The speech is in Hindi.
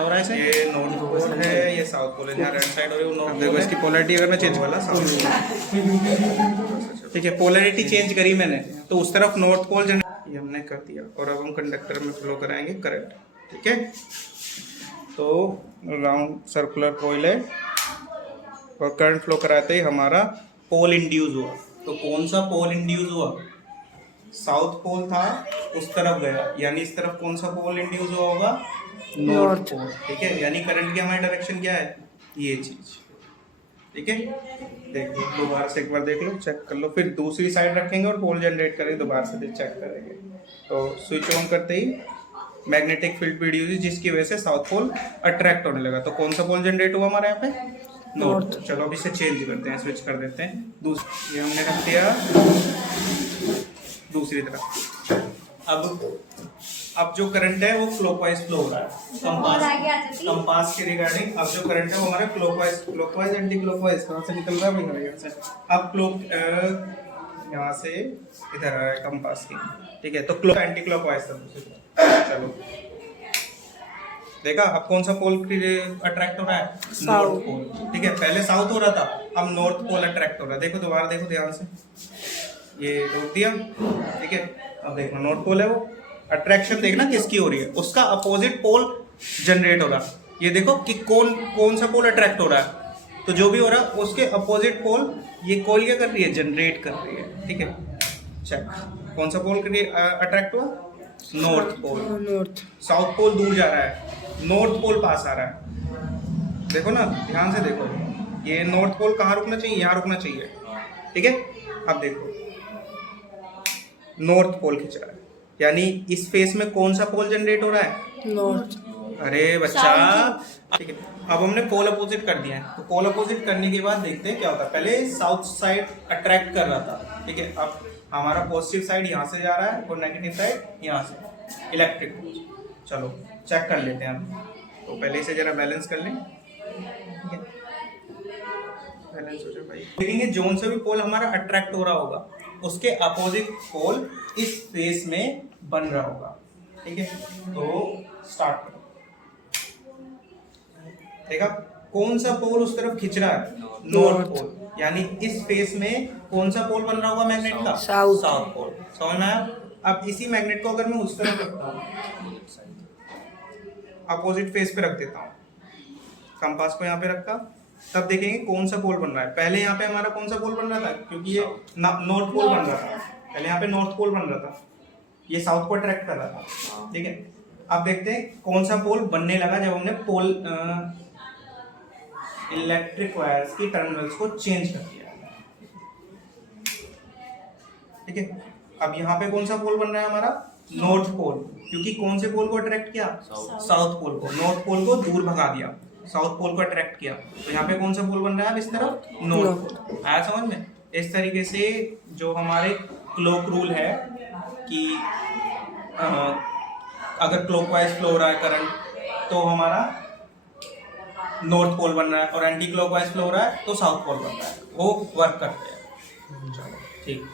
हो रहा है इसे? ये नॉर्थ पोल है, ये साउथ पोल है। यहाँ रेड साइड हो रही है, नॉर्थ। देखो इसकी पोलैरिटी अगर मैं चेंज वाला साउथ पोल, ठीक है, पोलैरिटी चेंज करी मैंने तो उस तरफ नॉर्थ पोल ये हमने कर दिया। और अब हम कंडक्टर में फ्लो कराएंगे करंट, ठीक है। तो राउंड सर्कुलर कॉइल है और करंट फ्लो कराते ही हमारा पोल इंड्यूस हुआ। तो कौन सा पोल इंड्यूस हुआ? साउथ पोल था, उस तरफ गया, यानी इस तरफ कौन सा पोल इंड्यूस हुआ होगा? नॉर्थ पोल, ठीक है। यानी करंट की हमारी डायरेक्शन क्या है? ये चीज, ठीक है। देख लो दोबारा से एक बार देख लो, चेक कर लो, फिर दूसरी साइड रखेंगे और पोल जनरेट करेंगे, दोबारा से चेक करेंगे। तो स्विच ऑन करते ही मैग्नेटिक फील्ड प्रोड्यूस, जिसकी वजह से साउथ पोल अट्रैक्ट होने लगा। तो कौन सा पोल जनरेट हुआ हमारे यहाँ पे? नॉर्थ। चलो अब इसे चेंज करते हैं, स्विच कर देते हैं। ये हमने रख दिया दूसरी तरफ। अब जो करंट है वो क्लॉकवाइज फ्लो हो रहा है कंपास के रिगार्डिंग। अब जो करंट है वो हमारा क्लॉकवाइज एंटी क्लॉकवाइज कहाँ से निकल रहा है? भाई यहाँ से। अब यहाँ से इधर आ रहा है कंपास की, ठीक है। तो एंटी क्लॉकवाइज था। चलो देखा, अब कौन सा पोल अट्रैक्ट हो रहा है? नॉर्थ पोल, ठीक है। पहले साउथ हो रहा था, अब नॉर्थ पोल अट्रैक्ट हो रहा है। देखो दोबारा देखो ध्यान से, ये रोक दिया, ठीक है। अब देखो नॉर्थ पोल है, वो अट्रैक्शन देखना किसकी हो रही है? उसका अपोजिट पोल जनरेट हो रहा है। ये देखो कि कौन सा पोल अट्रैक्ट हो रहा है। तो जो भी हो रहा है उसके अपोजिट पोल ये कॉइल क्या कर रही है? जनरेट कर रही है, ठीक है। चेक, कौन सा पोल अट्रैक्ट हुआ? North pole. North. South pole दूर जा रहा है, नॉर्थ पोल पास आ रहा है। देखो ना, ध्यान से देखो, ये नॉर्थ पोल कहाँ रुकना चाहिए? यहाँ रुकना चाहिए, ठीक है। अब देखो नॉर्थ पोल खींच रहा है, यानी इस फेस में कौन सा पोल जनरेट हो रहा है? नॉर्थ। अरे बच्चा, ठीक है। अब हमने पोल अपोजिट कर दिया है, तो पोल अपोजिट करने के बाद देखते हैं क्या होता है। पहले साउथ साइड अट्रैक्ट कर रहा था, ठीक है। अब हमारा पॉजिटिव साइड यहाँ से जा रहा है और नेगेटिव साइड यहाँ से, इलेक्ट्रिक। चलो चेक कर लेते हैं हम। तो पहले इसे जरा बैलेंस कर लें, ठीक है। बैलेंस हो जाए भाई। देखेंगे जोन से भी पोल हमारा अट्रैक्ट हो रहा होगा, उसके अपोजिट पोल इस फेस में बन रहा होगा, ठीक है। तो स्टार्ट करो, देखा कौन सा पोल उस तरफ खींच रहा है? North pole. यानी इस फेस में कौन सा पोल बन रहा होगा मैग्नेट का? South pole. समझ में आया? अब इसी मैग्नेट को अगर मैं उस तरफ रखता हूँ, अपोजिट फेस पे रख देता हूँ, कंपास को यहाँ पे रखा, तब देखेंगे कौन सा पोल बन रहा है। पहले यहाँ पे हमारा कौन सा पोल बन रहा था? क्योंकि ये नॉर्थ पोल बन रहा था, पहले यहाँ पे नॉर्थ पोल बन रहा था, ये साउथ को अट्रैक्ट कर रहा था, ठीक है। अब देखते हैं कौन सा पोल बनने लगा जब हमने पोल इलेक्ट्रिक वायर्स की टर्मिनल्स को चेंज कर दिया, ठीक है। अब यहाँ पे कौन सा पोल बन रहा है हमारा? नॉर्थ पोल, क्योंकि कौन से पोल को अट्रैक्ट किया? साउथ पोल को। नॉर्थ पोल को दूर भगा दिया, साउथ पोल को अट्रैक्ट किया। तो यहाँ पे कौन सा पोल बन रहा है इस तरफ? North pole. आया समझ में? इस तरीके से जो हमारे क्लॉक रूल है कि अगर क्लॉकवाइज फ्लो हो रहा है करंट तो हमारा नॉर्थ पोल बन रहा है, और एंटी क्लॉकवाइज फ्लो हो रहा है तो साउथ पोल बन रहा है, वो वर्क करते हैं। चलो ठीक।